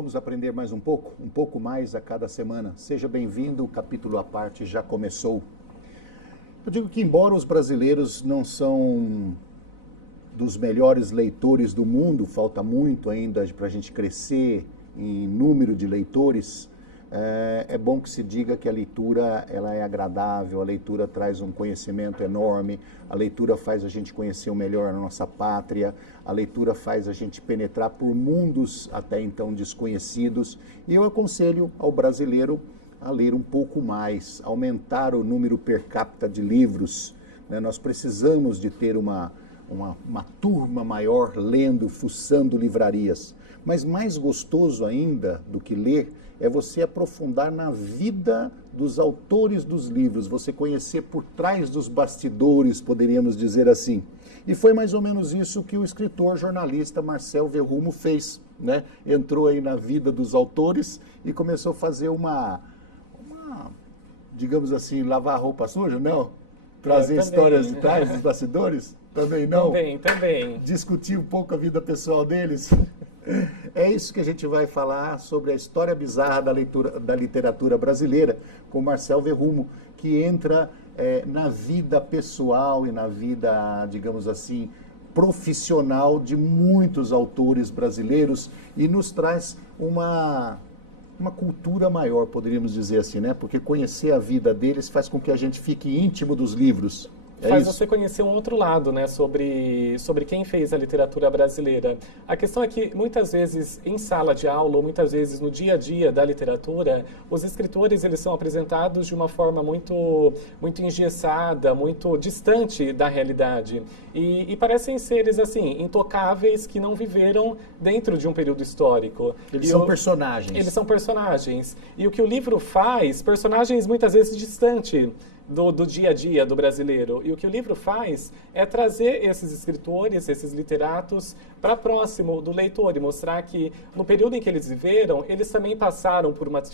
vamos aprender mais um pouco mais a cada semana. Seja bem-vindo, o capítulo à parte já começou. Eu digo que embora os brasileiros não são dos melhores leitores do mundo, falta muito ainda para a gente crescer em número de leitores, é bom que se diga que a leitura ela é agradável, a leitura traz um conhecimento enorme, a leitura faz a gente conhecer melhor a nossa pátria, a leitura faz a gente penetrar por mundos até então desconhecidos. E eu aconselho ao brasileiro a ler um pouco mais, aumentar o número per capita de livros. Nós precisamos de ter uma turma maior lendo, fuçando livrarias. Mas mais gostoso ainda do que ler é você aprofundar na vida dos autores dos livros, você conhecer por trás dos bastidores, poderíamos dizer assim. E foi mais ou menos isso que o escritor, jornalista Marcel Verrumo fez, né? Entrou aí na vida dos autores e começou a fazer digamos assim, lavar roupa suja, não? Trazer histórias de trás dos bastidores? Também não? Também. Discutir um pouco a vida pessoal deles? É isso que a gente vai falar sobre a história bizarra da literatura brasileira com Marcel Verrumo, que entra na vida pessoal e na vida, digamos assim, profissional de muitos autores brasileiros e nos traz uma cultura maior, poderíamos dizer assim, né? Porque conhecer a vida deles faz com que a gente fique íntimo dos livros. Faz você conhecer um outro lado, né, sobre quem fez a literatura brasileira. A questão é que, muitas vezes, em sala de aula, ou muitas vezes no dia a dia da literatura, os escritores eles são apresentados de uma forma muito engessada, muito distante da realidade. E parecem seres, assim, intocáveis que não viveram dentro de um período histórico. Eles são personagens. Eles são personagens. E o que o livro faz, personagens muitas vezes distantes do dia a dia do brasileiro. E o que o livro faz é trazer esses escritores, esses literatos, para próximo do leitor e mostrar que, no período em que eles viveram, eles também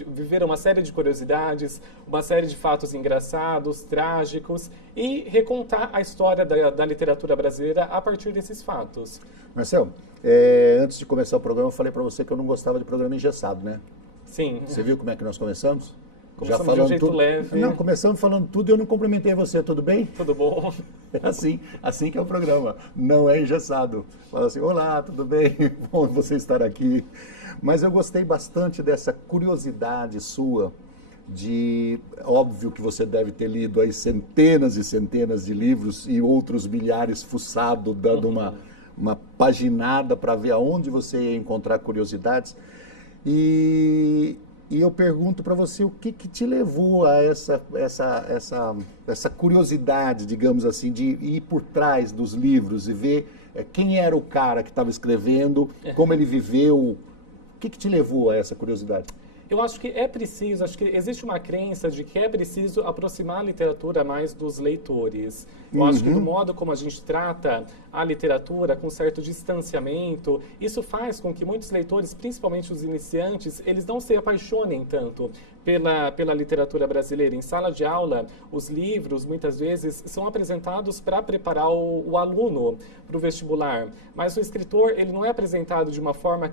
viveram uma série de curiosidades, uma série de fatos engraçados, trágicos, e recontar a história da literatura brasileira a partir desses fatos. Marcel, antes de começar o programa, eu falei para você que eu não gostava de programa engessado, né? Sim. Você viu como é que nós começamos? Começamos de um jeito leve. Não, começamos falando tudo e eu não cumprimentei você, tudo bem? Tudo bom. É assim que é o programa, não é engessado. Fala assim, olá, tudo bem? Bom você estar aqui. Mas eu gostei bastante dessa curiosidade sua, óbvio que você deve ter lido aí centenas e centenas de livros e outros milhares fuçado, dando uma paginada para ver aonde você ia encontrar curiosidades. E eu pergunto para você o que te levou a essa curiosidade, digamos assim, de ir por trás dos livros e ver quem era o cara que estava escrevendo, como ele viveu. O que te levou a essa curiosidade? Eu acho que acho que existe uma crença de que é preciso aproximar a literatura mais dos leitores. Eu acho que do modo como a gente trata a literatura com certo distanciamento, isso faz com que muitos leitores, principalmente os iniciantes, eles não se apaixonem tanto pela literatura brasileira. Em sala de aula, os livros, muitas vezes, são apresentados para preparar o aluno para o vestibular. Mas o escritor, ele não é apresentado de uma forma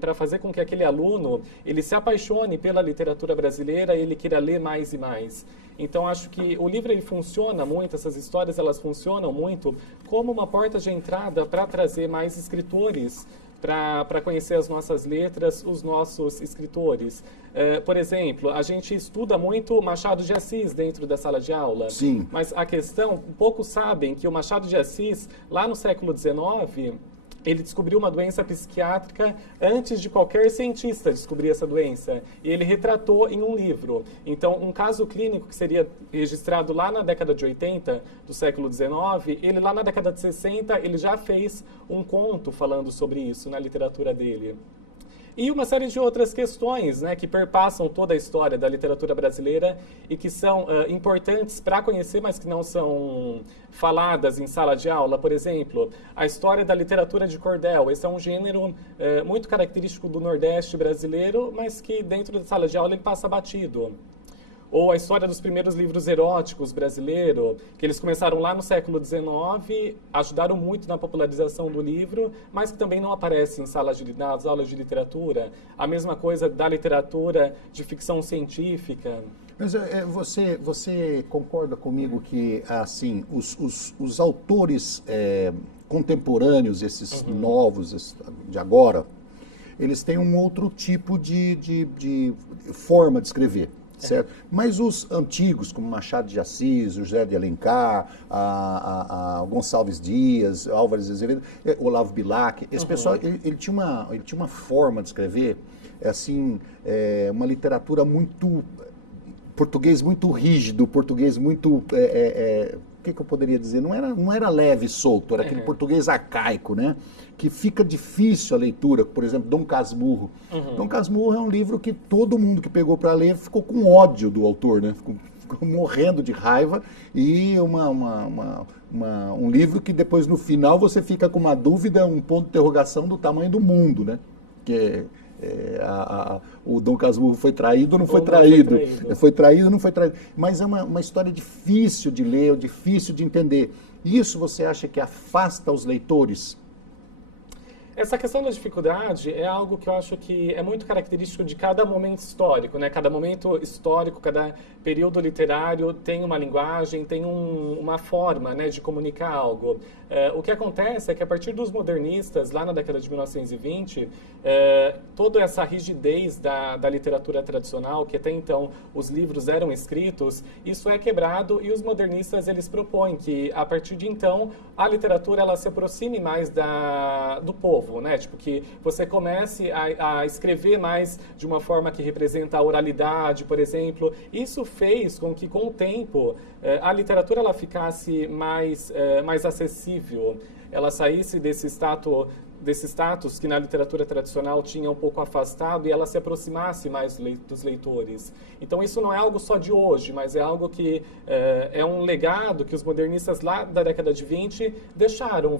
para fazer com que aquele aluno, ele se apaixone pela literatura brasileira e ele queira ler mais e mais. Então, acho que o livro ele funciona muito, essas histórias elas funcionam muito como uma porta de entrada para trazer mais escritores, para conhecer as nossas letras, os nossos escritores. Por exemplo, a gente estuda muito Machado de Assis dentro da sala de aula. Sim. Mas a questão, poucos sabem que o Machado de Assis, lá no século XIX, ele descobriu uma doença psiquiátrica antes de qualquer cientista descobrir essa doença. E ele retratou em um livro. Então, um caso clínico que seria registrado lá na década de 80 do século XIX, ele lá na década de 60, ele já fez um conto falando sobre isso na literatura dele. E uma série de outras questões, né, que perpassam toda a história da literatura brasileira e que são importantes para conhecer, mas que não são faladas em sala de aula. Por exemplo, a história da literatura de cordel. Esse é um gênero muito característico do Nordeste brasileiro, mas que dentro da sala de aula ele passa batido. ou a história dos primeiros livros eróticos brasileiros, que eles começaram lá no século XIX, ajudaram muito na popularização do livro, mas que também não aparecem em nas aulas de literatura. A mesma coisa da literatura de ficção científica. Mas você concorda comigo que, assim, os autores contemporâneos, esses novos de agora, eles têm um outro tipo de forma de escrever, certo? Mas os antigos, como Machado de Assis, José de Alencar, a Gonçalves Dias, Álvares de Azevedo, Olavo Bilac, esse pessoal, ele tinha uma forma de escrever, assim, uma literatura muito... português muito rígido, português muito... o que eu poderia dizer? Não era leve e solto, era aquele português arcaico, né? Que fica difícil a leitura. Por exemplo, Dom Casmurro. Dom Casmurro é um livro que todo mundo que pegou para ler ficou com ódio do autor, né? Ficou morrendo de raiva, e um livro que depois, no final, você fica com uma dúvida, um ponto de interrogação do tamanho do mundo, né? Que o Dom Casmurro foi traído ou não foi traído? Foi traído ou não foi traído? Mas é uma história difícil de ler, difícil de entender. Isso você acha que afasta os leitores? Essa questão da dificuldade é algo que eu acho que é muito característico de cada momento histórico, né? Cada momento histórico, cada período literário tem uma linguagem, tem uma forma, né, de comunicar algo. O que acontece é que a partir dos modernistas, lá na década de 1920, toda essa rigidez da literatura tradicional, que até então os livros eram escritos, isso é quebrado, e os modernistas eles propõem que, a partir de então, a literatura ela se aproxime mais do povo, né? Tipo, que você comece a escrever mais de uma forma que representa a oralidade, por exemplo. Isso fez com que, com o tempo, a literatura ela ficasse mais acessível, ela saísse desse status que na literatura tradicional tinha um pouco afastado, e ela se aproximasse mais dos leitores. Então isso não é algo só de hoje, mas é algo que é um legado que os modernistas lá da década de 20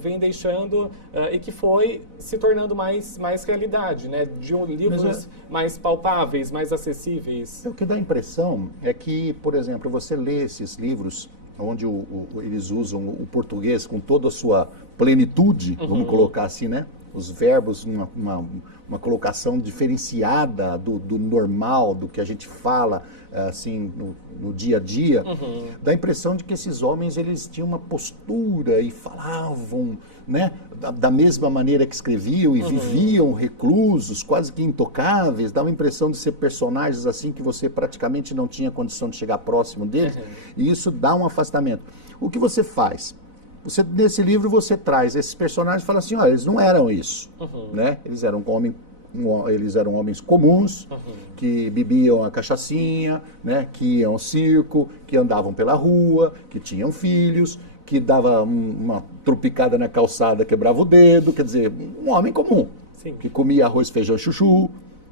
vem deixando, e que foi se tornando mais realidade, né? De livros mais palpáveis, mais acessíveis. O que dá a impressão é que, por exemplo, você lê esses livros onde eles usam o português com toda a sua plenitude, vamos colocar assim, né? Os verbos, uma colocação diferenciada do normal, do que a gente fala, assim, no dia a dia, dá a impressão de que esses homens, eles tinham uma postura e falavam, né, da mesma maneira que escreviam, e viviam reclusos, quase que intocáveis, dá uma impressão de ser personagens assim que você praticamente não tinha condição de chegar próximo deles, e isso dá um afastamento. O que você faz? Nesse livro você traz esses personagens e fala assim, olha, eles não eram isso, né? Eles eram homens comuns, que bebiam a cachaçinha, né? Que iam ao circo, que andavam pela rua, que tinham filhos, que dava uma trupicada na calçada, quebrava o dedo, quer dizer, um homem comum. Sim. Que comia arroz, feijão, chuchu,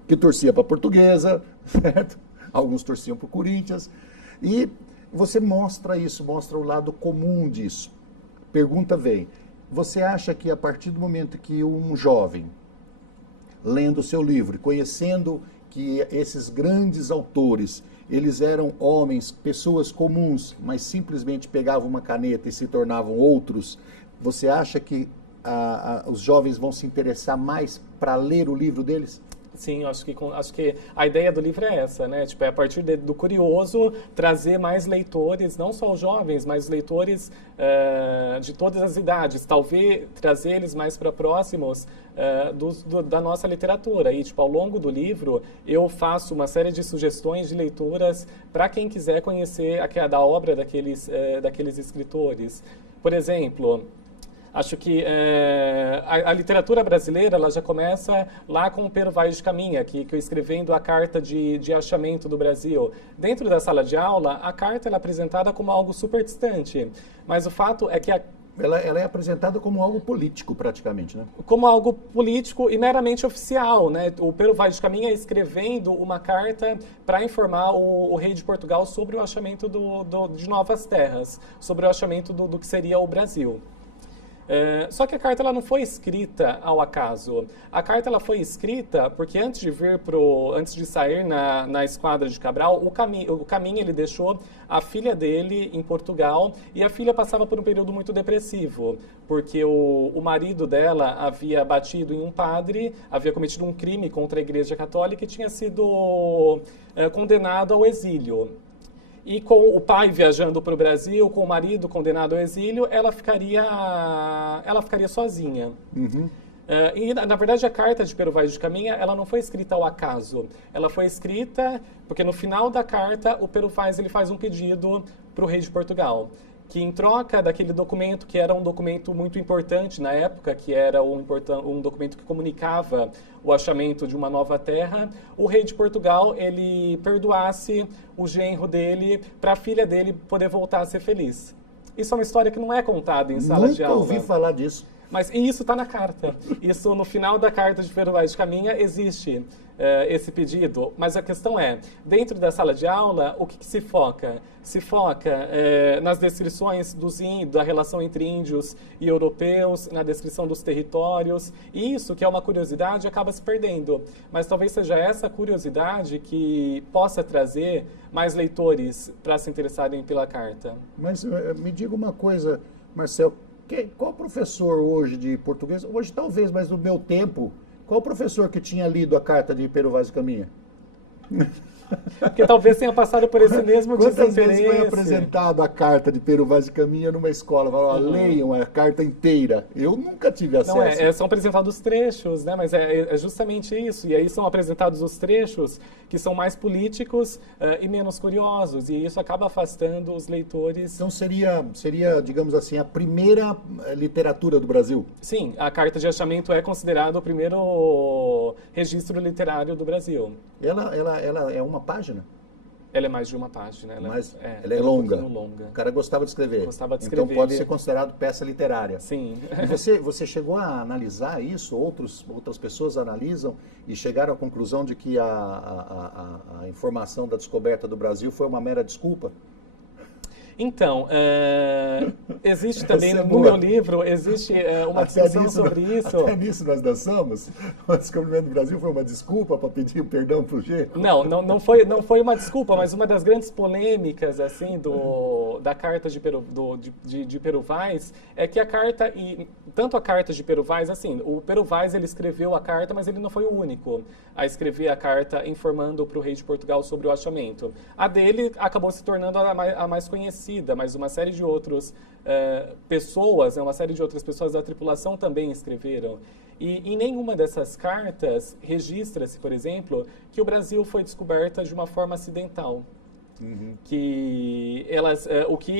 que torcia para a Portuguesa, certo? Alguns torciam para o Corinthians. E você mostra isso, mostra o lado comum disso. Pergunta vem, você acha que a partir do momento que um jovem, lendo o seu livro, conhecendo que esses grandes autores, eles eram homens, pessoas comuns, mas simplesmente pegavam uma caneta e se tornavam outros, você acha que os jovens vão se interessar mais para ler o livro deles? Sim, acho que a ideia do livro é essa, né? Tipo, é a partir do curioso trazer mais leitores, não só os jovens, mas os leitores de todas as idades, talvez trazer eles mais para próximos da nossa literatura. E, tipo, ao longo do livro, eu faço uma série de sugestões de leituras para quem quiser conhecer da obra daqueles escritores. Por exemplo, acho que a literatura brasileira ela já começa lá com o Pero Vaz de Caminha, que eu escrevendo a carta de achamento do Brasil. Dentro da sala de aula, a carta ela é apresentada como algo super distante, mas o fato é que ela é apresentada como algo político, praticamente, né? Como algo político e meramente oficial, né? O Pero Vaz de Caminha escrevendo uma carta para informar o rei de Portugal sobre o achamento de novas terras, sobre o achamento do que seria o Brasil. Só que a carta ela não foi escrita ao acaso. A carta ela foi escrita porque antes de sair na esquadra de Cabral, o Caminha ele deixou a filha dele em Portugal e a filha passava por um período muito depressivo, porque o marido dela havia batido em um padre, havia cometido um crime contra a Igreja Católica e tinha sido condenado ao exílio. E com o pai viajando para o Brasil, com o marido condenado ao exílio, ela ficaria sozinha. Uhum. E, na verdade, a carta de Pero Vaz de Caminha, ela não foi escrita ao acaso. Ela foi escrita porque, no final da carta, o Pero Vaz ele faz um pedido para o rei de Portugal, que em troca daquele documento, que era um documento muito importante na época, que era um documento que comunicava o achamento de uma nova terra, o rei de Portugal ele perdoasse o genro dele para a filha dele poder voltar a ser feliz. Isso é uma história que não é contada em sala de aula. Nunca ouvi falar disso. Mas isso está na carta. Isso, no final da carta de Pero Vaz de Caminha, existe esse pedido. Mas a questão é, dentro da sala de aula, o que se foca? Se foca nas descrições da relação entre índios e europeus, na descrição dos territórios. E isso, que é uma curiosidade, acaba se perdendo. Mas talvez seja essa curiosidade que possa trazer mais leitores para se interessarem pela carta. Mas me diga uma coisa, Marcel. Qual professor hoje de português, hoje talvez, mas no meu tempo, qual professor que tinha lido a carta de Pero Vaz de Caminha? Porque talvez tenha passado por esse mesmo Quantas desinteresse. vezes foi apresentado a carta de Pero Vaz de Caminha numa escola? Falaram, leiam a carta inteira. Eu nunca tive acesso. Não, são apresentados trechos, né? Mas é justamente isso. E aí são apresentados os trechos que são mais políticos e menos curiosos. E isso acaba afastando os leitores. Então seria, digamos assim, a primeira literatura do Brasil? Sim, a carta de achamento é considerada o primeiro registro literário do Brasil. Ela é uma página? Ela é mais de uma página. Ela é longa. Um longa. O cara gostava de escrever. Gostava de escrever. Então pode ser considerado peça literária. Sim. E você chegou a analisar isso? Outras pessoas analisam e chegaram à conclusão de que a informação da descoberta do Brasil foi uma mera desculpa? Então, existe também no meu livro, existe uma discussão sobre isso. Até nisso nós dançamos? O descobrimento do Brasil foi uma desculpa para pedir perdão para o G? Não foi uma desculpa, mas uma das grandes polêmicas assim, da carta de Pero Vaz é que a carta, tanto a carta de Pero Vaz, assim, o Pero Vaz ele escreveu a carta, mas ele não foi o único a escrever a carta informando para o rei de Portugal sobre o achamento. A dele acabou se tornando a mais conhecida, mas uma série de outras pessoas, uma série de outras pessoas da tripulação também escreveram. E em nenhuma dessas cartas registra-se, por exemplo, que o Brasil foi descoberta de uma forma acidental. Uhum. Que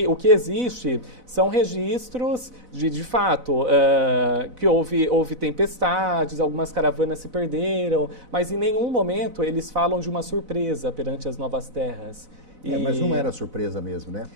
o que existe são registros de fato que houve tempestades, algumas caravanas se perderam, mas em nenhum momento eles falam de uma surpresa perante as novas terras. Mas não era surpresa mesmo, né?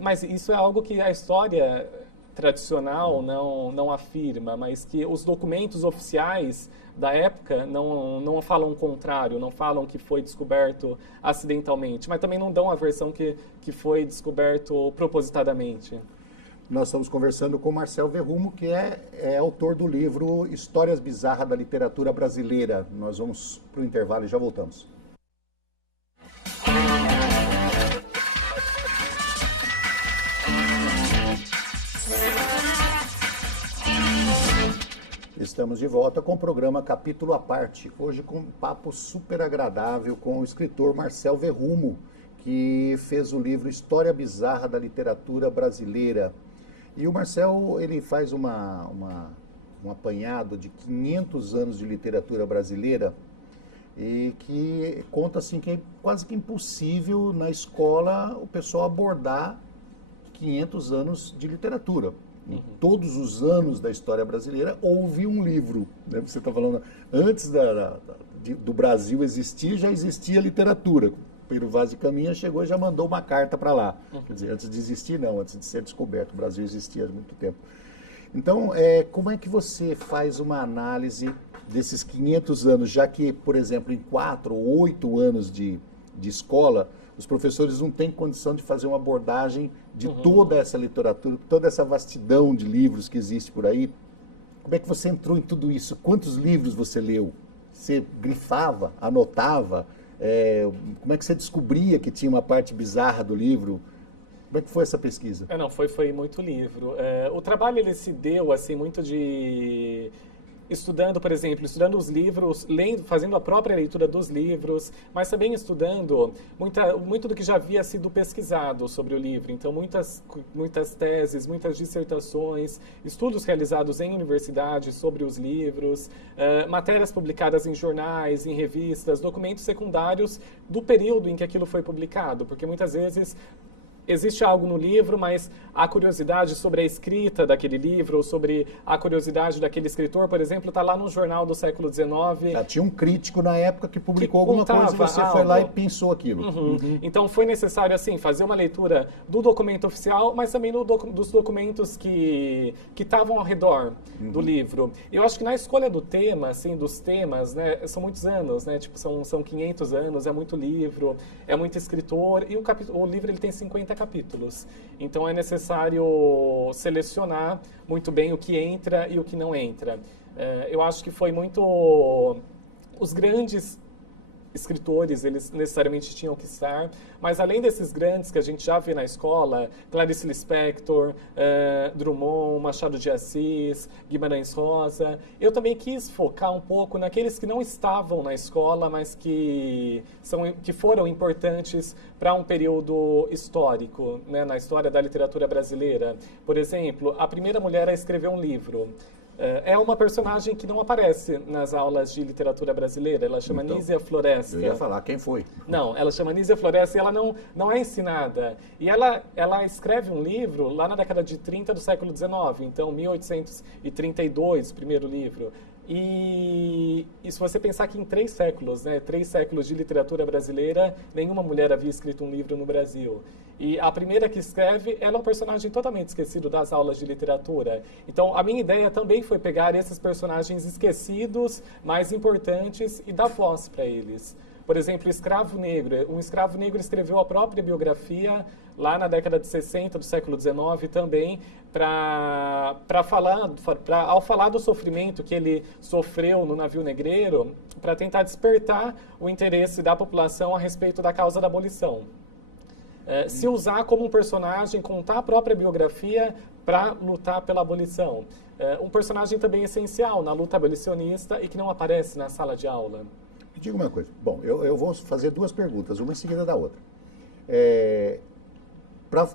Mas isso é algo que a história tradicional não afirma, mas que os documentos oficiais da época não falam o contrário, não falam que foi descoberto acidentalmente, mas também não dão a versão que foi descoberto propositadamente. Nós estamos conversando com Marcel Verrumo, que é autor do livro Histórias Bizarras da Literatura Brasileira. Nós vamos para o intervalo e já voltamos. Estamos de volta com o programa Capítulo à Parte, hoje com um papo super agradável com o escritor Marcel Verrumo, que fez o livro História Bizarra da Literatura Brasileira. E o Marcel, ele faz um apanhado de 500 anos de literatura brasileira e que conta assim que é quase que impossível na escola o pessoal abordar 500 anos de literatura. Em todos os anos da história brasileira houve um livro, né? Você está falando, antes do Brasil existir, já existia literatura. Pero Vaz de Caminha chegou e já mandou uma carta para lá. Quer dizer, antes de existir não, antes de ser descoberto, o Brasil existia há muito tempo. Então, como é que você faz uma análise desses 500 anos, já que, por exemplo, em 4 ou 8 anos de escola, os professores não têm condição de fazer uma abordagem de toda essa literatura, toda essa vastidão de livros que existe por aí. Como é que você entrou em tudo isso? Quantos livros você leu? Você grifava, anotava? Como é que você descobria que tinha uma parte bizarra do livro? Como é que foi essa pesquisa? Não, foi muito livro. O trabalho ele se deu assim muito de estudando, por exemplo, estudando os livros, lendo, fazendo a própria leitura dos livros, mas também estudando muito do que já havia sido pesquisado sobre o livro. Então, muitas teses, muitas dissertações, estudos realizados em universidades sobre os livros, matérias publicadas em jornais, em revistas, documentos secundários do período em que aquilo foi publicado, porque muitas vezes existe algo no livro, mas a curiosidade sobre a escrita daquele livro, ou sobre a curiosidade daquele escritor, por exemplo, está lá no jornal do século XIX. Já tinha um crítico na época que publicou alguma coisa e você foi lá e pensou aquilo. Então foi necessário assim fazer uma leitura do documento oficial, mas também dos documentos que estavam ao redor do livro. Eu acho que na escolha do tema, assim, dos temas, né, são muitos anos, né, tipo são 500 anos, é muito livro, é muito escritor, e o livro ele tem 50 capítulos. Então é necessário selecionar muito bem o que entra e o que não entra. Eu acho que foi muito... Os grandes escritores, eles necessariamente tinham que estar, mas além desses grandes que a gente já vê na escola, Clarice Lispector, Drummond, Machado de Assis, Guimarães Rosa, eu também quis focar um pouco naqueles que não estavam na escola, mas que foram importantes para um período histórico, né, na história da literatura brasileira. Por exemplo, a primeira mulher a escrever um livro. É uma personagem que não aparece nas aulas de literatura brasileira. Ela chama Nízia Floresta. Eu ia falar, quem foi? Não, ela chama Nízia Floresta e ela não é ensinada. E ela escreve um livro lá na década de 30 do século XIX, então 1832, o primeiro livro. E se você pensar que em 3 séculos, né, 3 séculos de literatura brasileira, nenhuma mulher havia escrito um livro no Brasil. E a primeira que escreve, ela é um personagem totalmente esquecido das aulas de literatura. Então, a minha ideia também foi pegar esses personagens esquecidos, mais importantes, e dar voz para eles. Por exemplo, escravo negro. Um escravo negro escreveu a própria biografia lá na década de 60 do século XIX também, ao falar do sofrimento que ele sofreu no navio negreiro, para tentar despertar o interesse da população a respeito da causa da abolição. Se usar como um personagem, contar a própria biografia para lutar pela abolição. Um personagem também essencial na luta abolicionista e que não aparece na sala de aula. Me diga uma coisa. Bom, eu vou fazer 2 perguntas, uma em seguida da outra.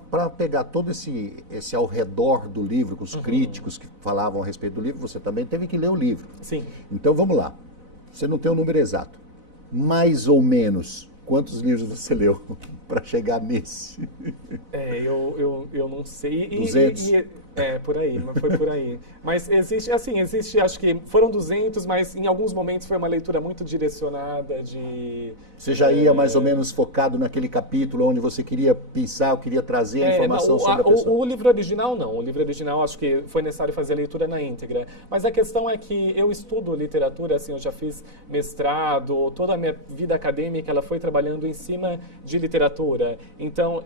Para pegar todo esse ao redor do livro, com os críticos que falavam a respeito do livro, você também teve que ler o livro. Sim. Então vamos lá. Você não tem o número exato. Mais ou menos, quantos livros você leu para chegar nesse? Eu não sei. 200? Por aí, mas foi por aí. Mas existe, acho que foram 200, mas em alguns momentos foi uma leitura muito direcionada de... Você já ia mais ou menos focado naquele capítulo onde você queria pensar, queria trazer a informação sobre a pessoa? O livro original não. O livro original acho que foi necessário fazer a leitura na íntegra. Mas a questão é que eu estudo literatura, assim, eu já fiz mestrado, toda a minha vida acadêmica ela foi trabalhando em cima de literatura. Então,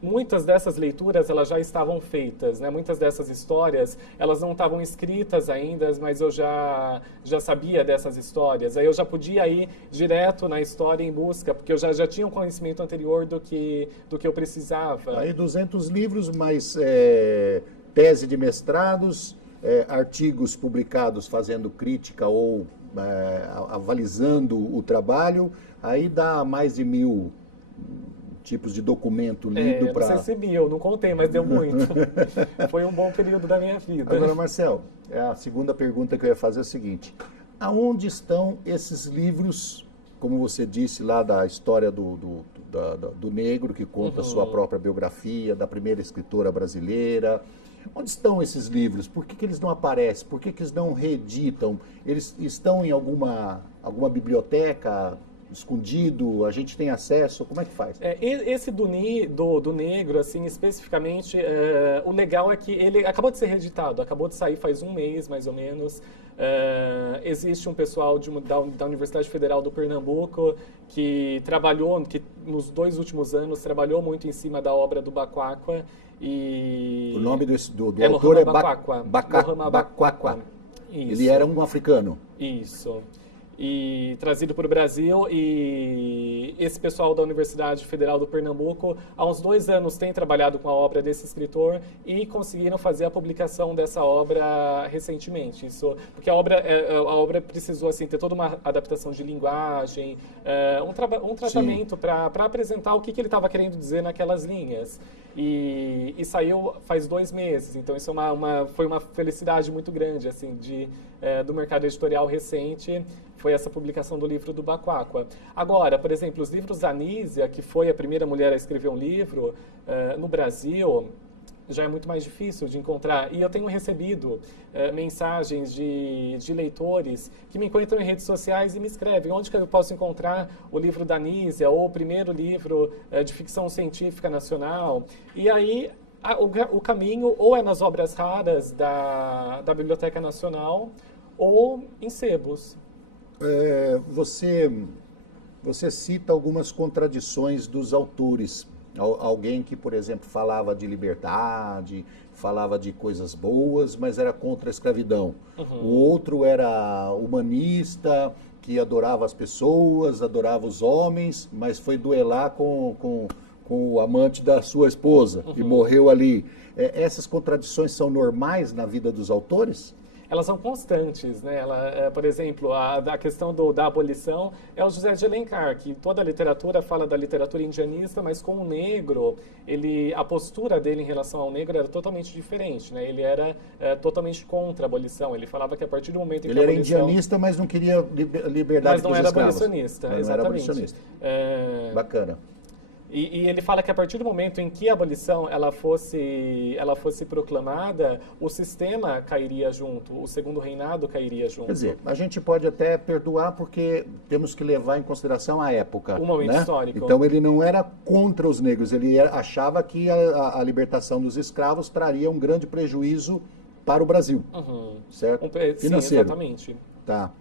muitas dessas leituras elas já estavam feitas, né? Muitas dessas histórias elas não estavam escritas ainda, mas eu já sabia dessas histórias. Aí eu já podia ir direto na história em busca, porque eu já tinha um conhecimento anterior do que eu precisava. Aí 200 livros, mais tese de mestrados, artigos publicados fazendo crítica ou avalizando o trabalho, aí dá mais de 1000 tipos de documento lido para... Não sei se 1000, não contei, mas deu muito. Foi um bom período da minha vida. Agora, Marcel, a segunda pergunta que eu ia fazer é o seguinte: aonde estão esses livros, como você disse lá da história do negro, que conta a sua própria biografia, da primeira escritora brasileira? Onde estão esses livros? Por que eles não aparecem? Por que eles não reeditam? Eles estão em alguma biblioteca escondido? A gente tem acesso? Como é que faz? Esse do negro, assim, especificamente, o legal é que ele acabou de ser reeditado, acabou de sair faz um mês, mais ou menos. Existe um pessoal da Universidade Federal do Pernambuco que trabalhou, que nos 2 últimos anos, trabalhou muito em cima da obra do Baquaqua. E o nome do autor é Baquaqua. Ele era um africano. Isso. E trazido para o Brasil, e esse pessoal da Universidade Federal do Pernambuco, há uns 2 anos, tem trabalhado com a obra desse escritor e conseguiram fazer a publicação dessa obra recentemente. Isso, porque a obra precisou assim, ter toda uma adaptação de linguagem, um tratamento para apresentar o que ele estava querendo dizer naquelas linhas. E saiu faz 2 meses, então isso foi uma felicidade muito grande assim, do mercado editorial recente. Foi essa publicação do livro do Baquaqua. Agora, por exemplo, os livros da Anísia, que foi a primeira mulher a escrever um livro, no Brasil, já é muito mais difícil de encontrar. E eu tenho recebido mensagens de leitores que me encontram em redes sociais e me escrevem onde que eu posso encontrar o livro da Anísia ou o primeiro livro de ficção científica nacional. E aí o caminho ou é nas obras raras da Biblioteca Nacional ou em sebos. Você cita algumas contradições dos autores. Alguém que, por exemplo, falava de liberdade, falava de coisas boas, mas era contra a escravidão. O outro era humanista, que adorava as pessoas, adorava os homens, mas foi duelar com o amante da sua esposa e morreu ali. Essas contradições são normais na vida dos autores? Elas são constantes, né? Por exemplo, a questão da abolição é o José de Alencar, que toda a literatura fala da literatura indianista, mas com o negro, a postura dele em relação ao negro era totalmente diferente, né? Ele era totalmente contra a abolição. Ele falava que a partir do momento em que ele era indianista, mas não queria liberdade dos escravos. Mas não era abolicionista, exatamente. Não era abolicionista. Bacana. E ele fala que a partir do momento em que a abolição ela fosse proclamada, o sistema cairia junto, o segundo reinado cairia junto. Quer dizer, a gente pode até perdoar porque temos que levar em consideração a época. O momento, né? Histórico. Então ele não era contra os negros, ele achava que a libertação dos escravos traria um grande prejuízo para o Brasil, certo? Financeiro. Sim, exatamente. Tá.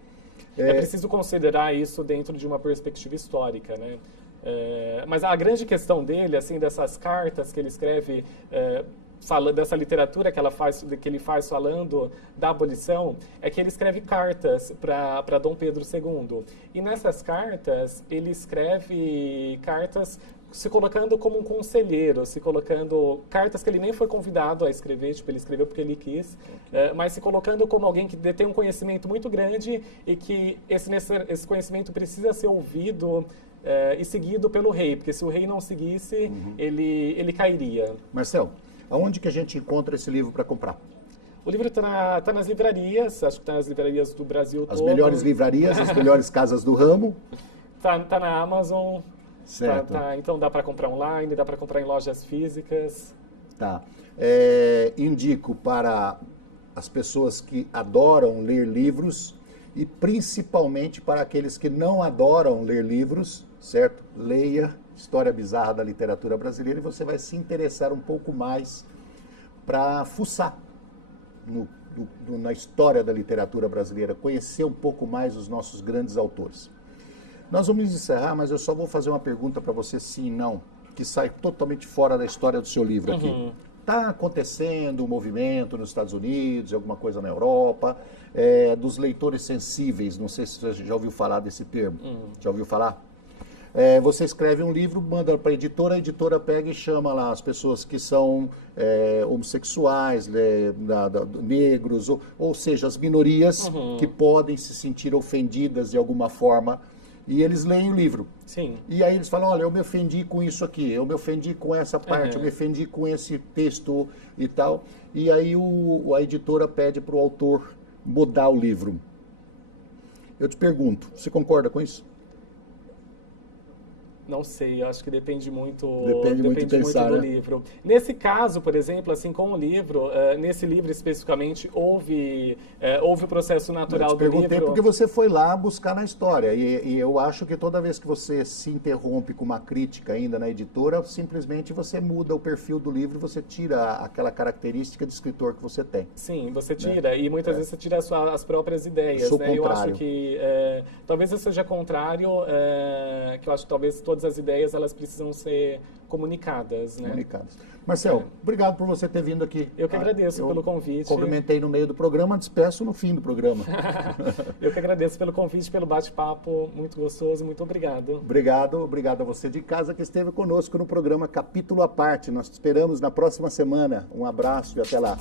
É preciso considerar isso dentro de uma perspectiva histórica, né? Mas a grande questão dele, assim, dessas cartas que ele escreve, dessa literatura que ele faz falando da abolição, é que ele escreve cartas para Dom Pedro II. E nessas cartas, ele escreve cartas se colocando como um conselheiro, se colocando cartas que ele nem foi convidado a escrever, tipo, ele escreveu porque ele quis, mas se colocando como alguém que detém um conhecimento muito grande e que esse conhecimento precisa ser ouvido e seguido pelo rei, porque se o rei não seguisse, ele cairia. Marcel, aonde que a gente encontra esse livro para comprar? O livro está nas livrarias, acho que está nas livrarias do Brasil todo. As melhores livrarias, as melhores casas do ramo. Tá na Amazon. Certo. Então dá para comprar online, dá para comprar em lojas físicas. Tá. Indico para as pessoas que adoram ler livros e principalmente para aqueles que não adoram ler livros, certo? Leia História Bizarra da Literatura Brasileira e você vai se interessar um pouco mais para fuçar na história da literatura brasileira, conhecer um pouco mais os nossos grandes autores. Nós vamos encerrar, mas eu só vou fazer uma pergunta para você, sim e não, que sai totalmente fora da história do seu livro aqui. Está acontecendo um movimento nos Estados Unidos, alguma coisa na Europa, dos leitores sensíveis, não sei se você já ouviu falar desse termo. Já ouviu falar? Você escreve um livro, manda para a editora pega e chama lá as pessoas que são homossexuais, negros, ou seja, as minorias que podem se sentir ofendidas de alguma forma, e eles leem o livro. Sim. E aí eles falam, olha, eu me ofendi com isso aqui, eu me ofendi com essa parte, eu me ofendi com esse texto e tal. E aí a editora pede para o autor mudar o livro. Eu te pergunto, você concorda com isso? Não sei, eu acho que depende muito pensar, do né? livro. Nesse caso, por exemplo, assim, com o livro, nesse livro especificamente, houve o processo natural do livro. Eu te perguntei porque você foi lá buscar na história, e eu acho que toda vez que você se interrompe com uma crítica ainda na editora, simplesmente você muda o perfil do livro e você tira aquela característica de escritor que você tem. Sim, você tira, e muitas vezes você tira as próprias ideias, né? Eu acho que talvez eu seja contrário, que eu acho que talvez todas as ideias elas precisam ser comunicadas, né? Comunicadas. Marcel, obrigado por você ter vindo aqui. Eu que agradeço pelo convite. Cumprimentei no meio do programa, despeço no fim do programa. Eu que agradeço pelo convite, pelo bate-papo, muito gostoso, muito obrigado. Obrigado a você de casa que esteve conosco no programa Capítulo à Parte. Nós te esperamos na próxima semana. Um abraço e até lá.